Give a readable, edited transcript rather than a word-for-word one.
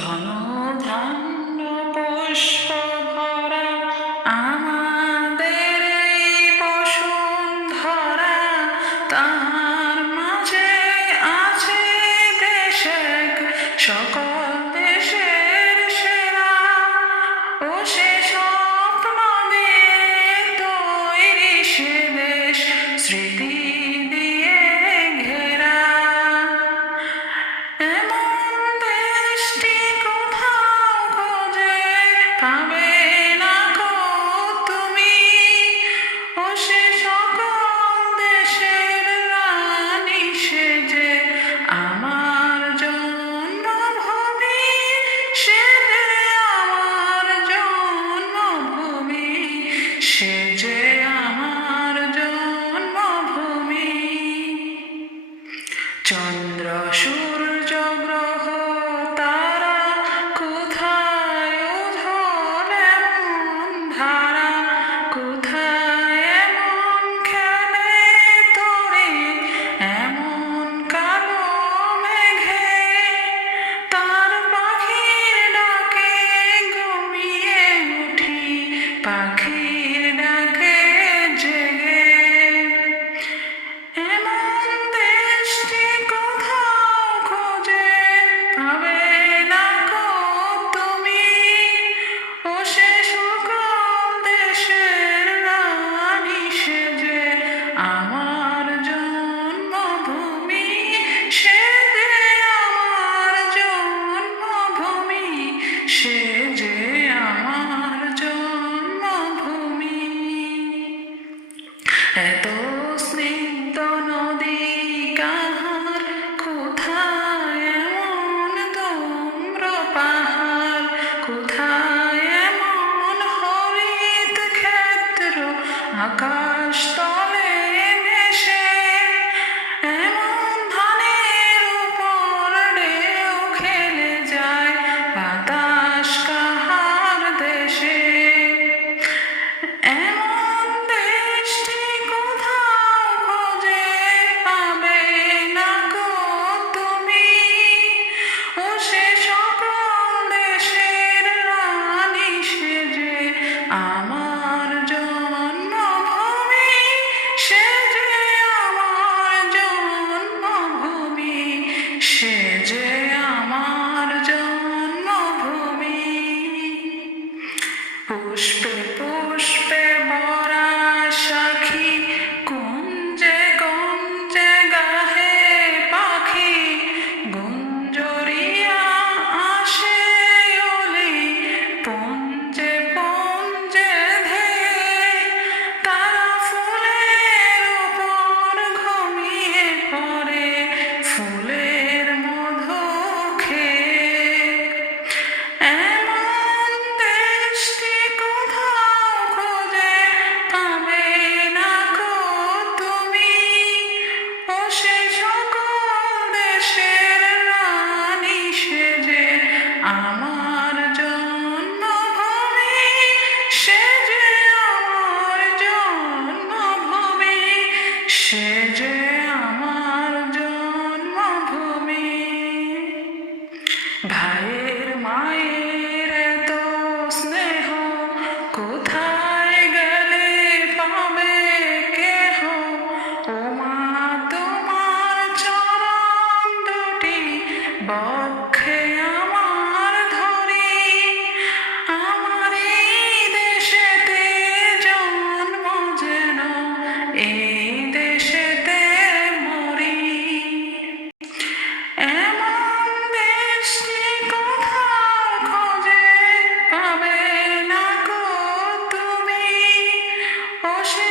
ধন ধান্য পুষ্প ভরা আমাদের এই বসুন্ধরা, তার মাঝে আছে দেশ এক সকল দেশের সেরা। ও সে স্বপ্ন দিয়ে তৈরি সে দেশ স্মৃতি দিয়ে ঘেরা। এমন দেশটি কোথাও খোঁজে পাবে না কো তুমি। ও সে সকল দেশের রানী সেজে আমার জন্মভূমি, সেজে আমার জন্মভূমি, সেজে আমার জন্মভূমি। চন্দ্র সূর্য গ্রহ তারা কোথায় উজ্জ্বল এমন ধারা, কোথায় এমন খেলে তরি এমন কালো মেঘে। তার পাখির ডাকে ঘুমিয়ে উঠি, পাখির ডাকে জেগে। এমন দেশটি কোথাও খোঁজে পাবে না কো তুমি। ও সে সকল দেশের রানী সেজে আমার জন্মভূমি, সেজে আমার জন্মভূমি, সেজে আমার জন্মভূমি। এত স্নিগ্ধ নদী কাহার, কোথায় এমন ধূম্র পাহাড়, কোথায় এমন হরিত ক্ষেত্র আকাশ তলে ভেসে। এমন ধানের উপর ঢেউ খেলে যায় বাতাস কাহার দেশে। এমন দেশটি কোথাও খোঁজে পাবে না কো তুমি। ও সে সকল দেশের রানী সেজে আমার জন্মভূমি, সেজে আমার জন্মভূমি, সেজে আমার জন্মভূমি। পুষ্পে পুষ্পে ভরা সাখী, কুঞ্জে কুঞ্জে গাহে পাখি, গুঞ্জরিয়া আসে অলি পুঞ্জে পুঞ্জে ধেয়ে। তারা ফুলের উপর ঘুমিয়ে পড়ে, ফুলের মধু খেয়ে। এমন দেশটি কোথাও খোঁজে পাবে না কো তুমি। ও সে সকল দেশের রানী সেজে আমার জন্মভূমি, সেজে আমার জন্মভূমি, সেজে আমার জন্মভূমি। ভাইয়ের মায়ের এত স্নেহ, কোথায় গেলে পাবে কেহ। ও মা তোমার চরণ দুটি বক্ষে আমার ধরি। আমার এই দেশেতে জন্ম যেন এই দেশেতে মরি। এমন দেশটি কোথাও খোঁজে পাবে না কো তুমি। ও সে